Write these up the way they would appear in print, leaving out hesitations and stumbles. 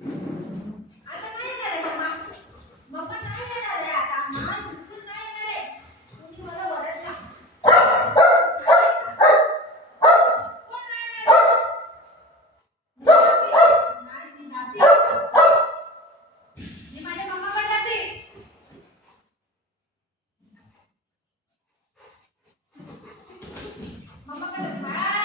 आता नाही येणार आहे मम्मा. मम्मा नाही येणार आहे आता. मम्मा बिलकुल नाही येणार आहे. तुम्ही मला ओरडला. कोण नाही येणार? नाही, मी जाते. मी माझ्या मम्माकडे जाते. मम्माकडे बाय.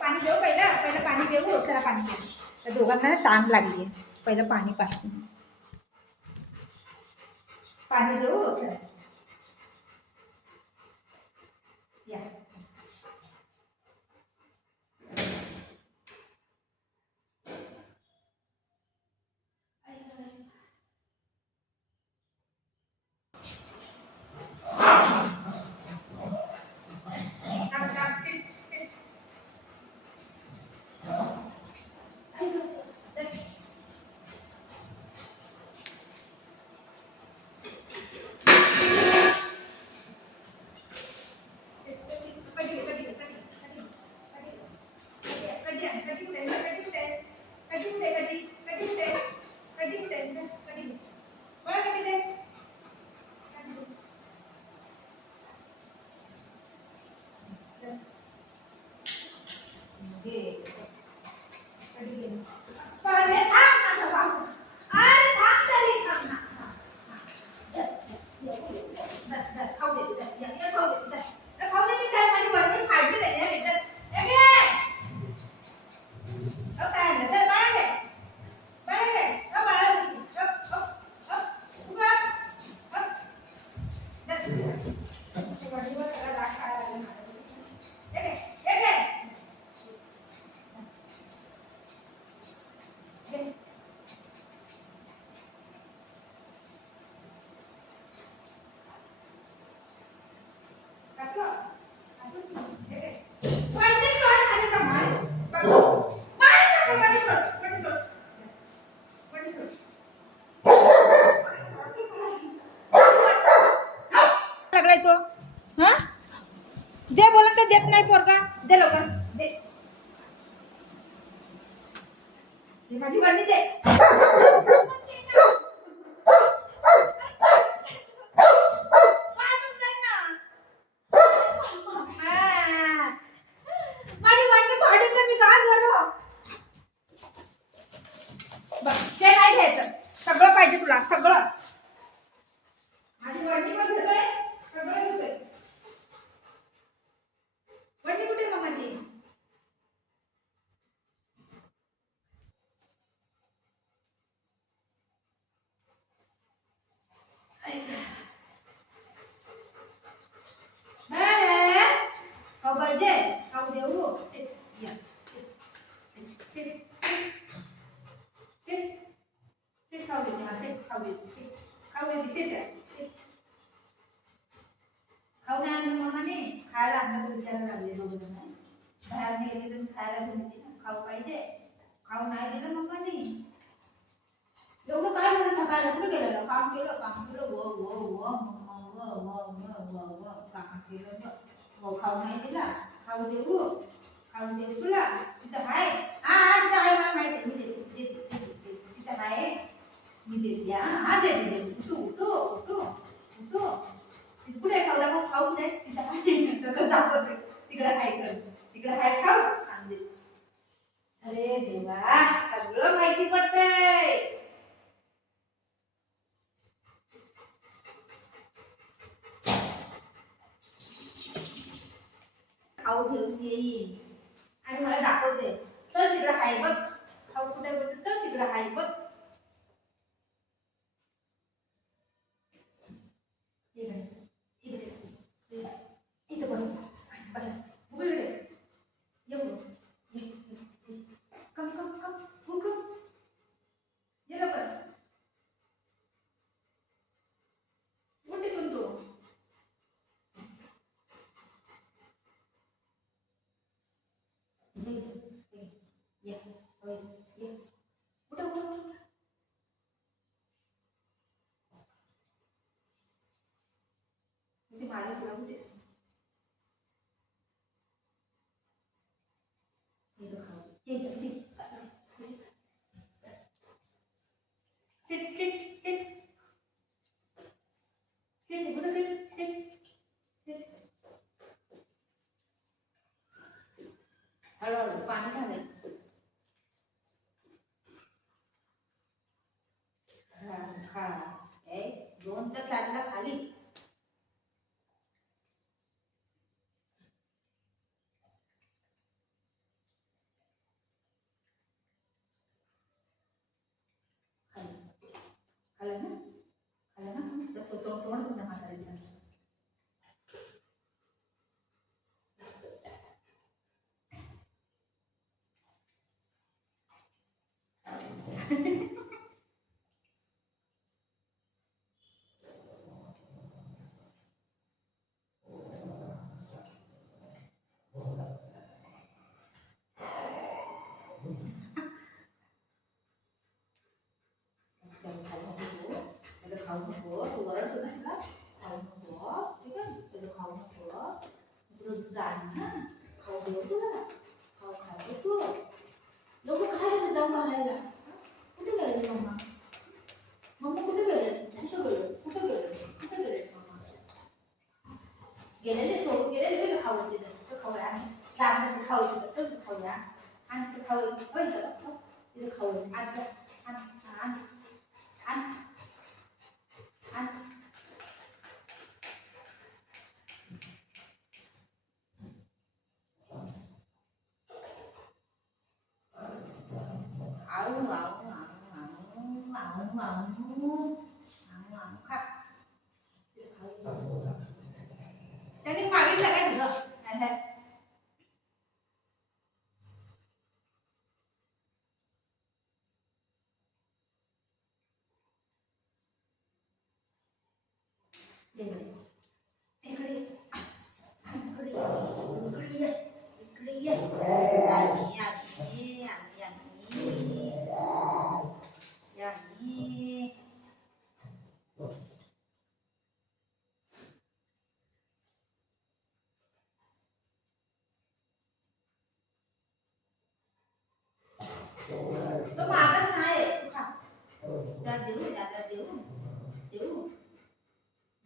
पाणी देऊ पहिलं पाणी देऊ. चला पाणी देऊ. त्या दोघांना ताण लागली आहे. पहिलं पाणी पाजून पाणी देऊ. चला या. लागलाय तो. हा दे. बोला तर देत नाही पोरगा. दे लवकर दे. माझी वडणी दे. माझी वडणी फाडून दे. मी काय करू? ते नाही घ्यायचं. सगळं पाहिजे तुला. सगळं. माझी वडणी पण घेतोय. सगळं घेतोय. वडणी कुठे मामाची? खाऊ पाहिजे? खाऊ देऊ. खाऊ देते. खाऊ देते. खाऊ देते. खाऊ नाही आणलं मम्माने. खायला आणलं तर विचारायला लागले दोघं जण. बाहेर नाही गेले तर खायला घेऊन येते ना. खाऊ पाहिजे. खाऊ नाही दिलं मम्माने. एवढं काय झालं? थकायला कुठे गेलेलं? काम केलं. व व व मम्मा व व व व व काम केलं. व खाऊ नाही दिला. खाऊ देऊ. खाऊ देऊ तुला. तिथं आहे. हा तिथं आहे. मला माहिती आहे. मी देते. तिथं आहे. मी देते. हा देते. उठू. कुठे खाऊ दाखव. खाऊ कुठे? तिथं आहे. दाखवते. तिकडे आहे कर. तिकडे आहे खाऊ. अरे देवा. सगळं माहिती पडतंय. खाऊ घेऊन येईन आणि मला दाखवते. चल तिकडे आहे बघ. खाऊ कुठे बोलते. चल तिकडे आहे बघ. इथं बघ. कम. ये लवकर. उठ इथून तू. ये होय, ये उठ उठ उठ ते माझे तुला कुठे हे तो खाऊ ये sit sit sit sit उधर sit sit sit हळूहळू पाणी घालाय खा ए 2 तर चालला खाली खाली खाल्लं ना खाल्लं ना तर तो तोंड पुन्हा म्हातारीला खाऊ नको तू वरच ना तुला खाऊ नको ठीक आहे तुला खाऊ नको तुला जाण ना खाऊ देऊ तुला खाऊ खाते तू लोक खायला जाऊ घालायला कुठे गेले मम्मा मम्मा कुठे गेले कुठे गेले मम्मा गेलेले सोडून गेलेले ते खाऊ तिथं खाऊया आणि लागलं खाऊ तिथं खाऊया आणि ते खाऊ होय तिथं खाऊ आज आण आण आण आऊ आऊ आऊ आऊ आऊ आऊ आऊ खा त्याने मागितलं काय तुझं इकडे इकडे इकडे इकडे ये आणि आणि आणि आणि तो मागत नाही तू खा दादा देऊ दादा देऊ देऊ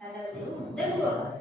दादाला देऊ देऊ